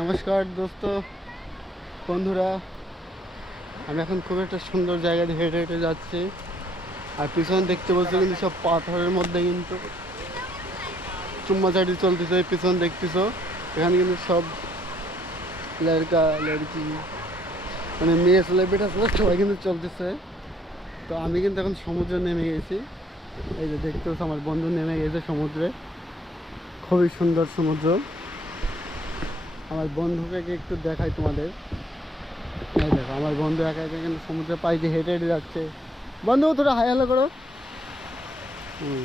নমস্কার দোস্ত, বন্ধুরা। আমি এখন খুব একটা সুন্দর জায়গা দিয়ে হেঁটে হেঁটে যাচ্ছি। আর পিছনে দেখতে বলছি কিন্তু সব পাথরের মধ্যে কিন্তু চুম্মাচাটি চলতেছে পিছন দেখতেছ। এখানে কিন্তু সব লড়কা, লড়কি মানে মেয়ে ছেলে বেটা ছেলে সবাই কিন্তু চলতেছে। তো আমি কিন্তু এখন সমুদ্রে নেমে গেছি। এই যে দেখতে আমার বন্ধু নেমে গেছে সমুদ্রে। খুবই সুন্দর সমুদ্র। আমার বন্ধুকে একটু দেখাই তোমাদের। এই দেখো, আমার বন্ধু একা একা কিন্তু সমুদ্রের পাশ দিয়ে হেঁটে হেঁটে যাচ্ছে। বন্ধু, তোরা হাই হ্যালো করো। হুম।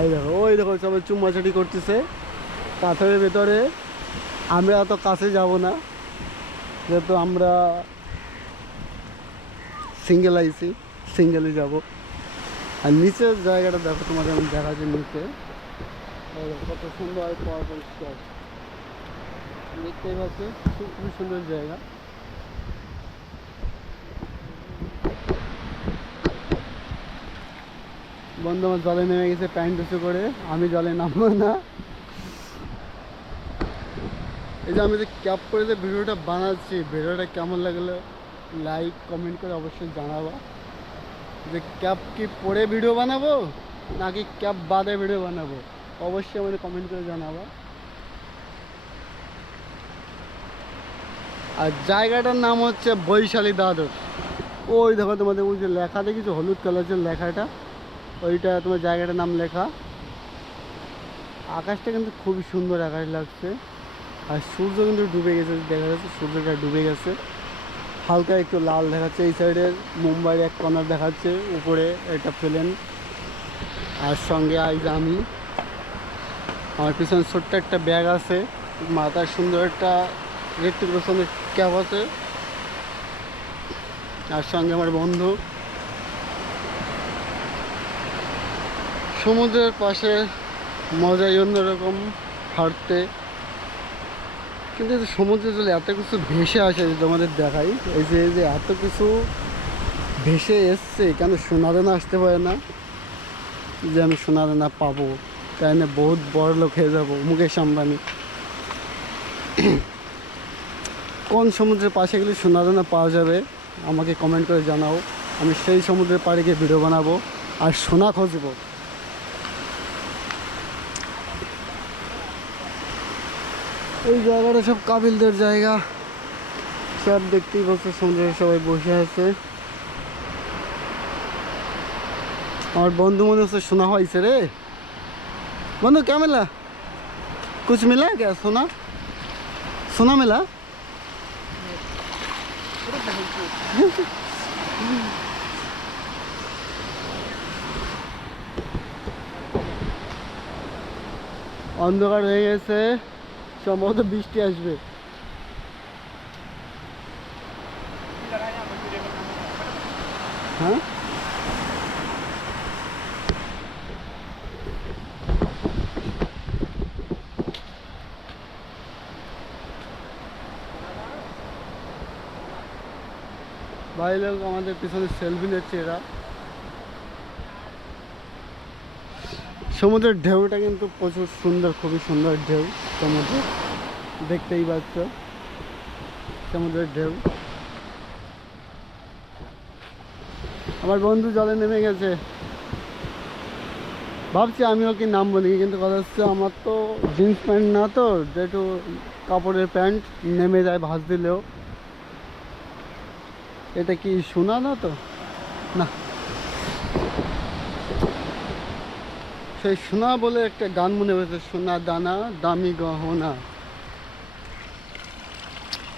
এই দেখো, ওই দেখো, সবাই চুম্মাচাটি করতেছে। পাথরের ভেতরে আমরা অত কাছে যাব না। যেহেতু আমরা সিঙ্গেল আইছি সিঙ্গেলে যাব। আর নিচের জায়গাটা দেখো তোমাদের আমি দেখাচ্ছি নিচে। কত সুন্দর পর পরিষ্কার দেখতেই পাচ্ছ খুবই সুন্দর জায়গা। বন্ধু, আমার জলে নেমে গেছে, প্যান্ট উঁচু করে। আমি জলে নামবো না। এই যে আমি যে ক্যাপ করে যে ভিডিওটা বানাচ্ছি, ভিডিওটা কেমন লাগল লাইক, কমেন্ট করে অবশ্যই জানাবা। যে ক্যাপ কি পরে ভিডিও বানাবো, নাকি ক্যাপ বাদে ভিডিও বানাবো, অবশ্যই আমাদের কমেন্ট করে জানাবা। আর জায়গাটার নাম হচ্ছে বৈশালী দাদর ওই দেখো তোমাদের ওই যে লেখা দেখেছ হলুদ কালারের লেখাটা, ওইটা তোমার জায়গাটার নাম লেখা। আকাশটা কিন্তু খুবই সুন্দর আকাশ লাগছে। আর সূর্য কিন্তু ডুবে গেছে, দেখা যাচ্ছে সূর্যটা ডুবে গেছে। হালকা একটু লাল দেখাচ্ছে, এই সাইডের মুম্বাইয়ের এক কর্নার দেখাচ্ছে, উপরে এটা প্লেন। আর সঙ্গে আইজ আমি, আমার পিছনে ছোট্ট একটা ব্যাগ আছে মাথার সুন্দর একটা ঋত্বিক রোশনের ক্যাপ আছে। আর সঙ্গে আমার বন্ধু। সমুদ্রের পাশে মজাই অন্যরকম হাঁটতে। কিন্তু এই যে সমুদ্রের জলে এত কিছু ভেসে আসে যদি তোমাদের দেখাই, এই যে যে এত কিছু ভেসে এসছে, কেন সোনাদানা আসতে পারে না? যে আমি সোনাদানা পাবো, তাই না? বহুত বড় লোক হয়ে যাব, মুকেশ আম্বানি। কোন সমুদ্রের পাশে গেলে সোনাদানা পাওয়া যাবে, আমাকে কমেন্ট করে জানাও। আমি সেই সমুদ্রের পাড়ে গিয়ে ভিডিও বানাবো আর সোনা খুঁজব। এই জায়গাটা সব কাবিলদের জায়গা। সব দেখতেই পাচ্ছে, সমুদ্রে সবাই বসে আছে। আমার বন্ধু মনে হচ্ছে সোনা হয়েছে রে। বন্ধু কেমন কুচ মেলা কে? সোনা? সোনা মেলা? অন্ধকার হয়ে গেছে সম্ভবত বৃষ্টি আসবে। হ্যাঁ? ভাই লোক আমাদের পিছনে সেলফি নিচ্ছে এরা। সমুদ্রের ঢেউটা কিন্তু প্রচুর সুন্দর, খুবই সুন্দর ঢেউ সমুদ্র। দেখতেই পাচ্ছ সমুদ্রের ঢেউ। আমার বন্ধু জলে নেমে গেছে। ভাবছি আমিও কি নাম বলি কিন্তু কথা হচ্ছে আমার তো জিন্স প্যান্ট না তো যেটু কাপড়ের প্যান্ট নেমে যায় ভাঁজ দিলেও। এটা কি শোনা না তো না সেই সোনা বলে একটা গান মনে হয়েছে সোনা দানা দামি গহনা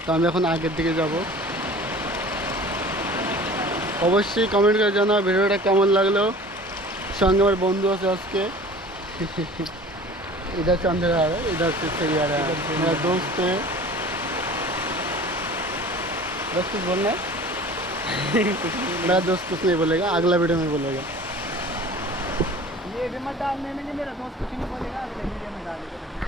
তো আমি এখন আগের দিকে যাব অবশ্যই কমেন্ট করে জানাও ভিডিওটা কেমন লাগলো সঙ্গে আমার বন্ধু আছে আজকে इधर चंद्र आ रहा है इधर से सही आ रहा है मेरा दोस्त है दोस्त कुछ बोलना है मेरा दोस्त कुछ नहीं बोलेगा, अगला वीडियो में बोलेगा। ये भी मत डालने में मेरा दोस्त कुछ नहीं बोलेगा, अगले वीडियो में डालेगा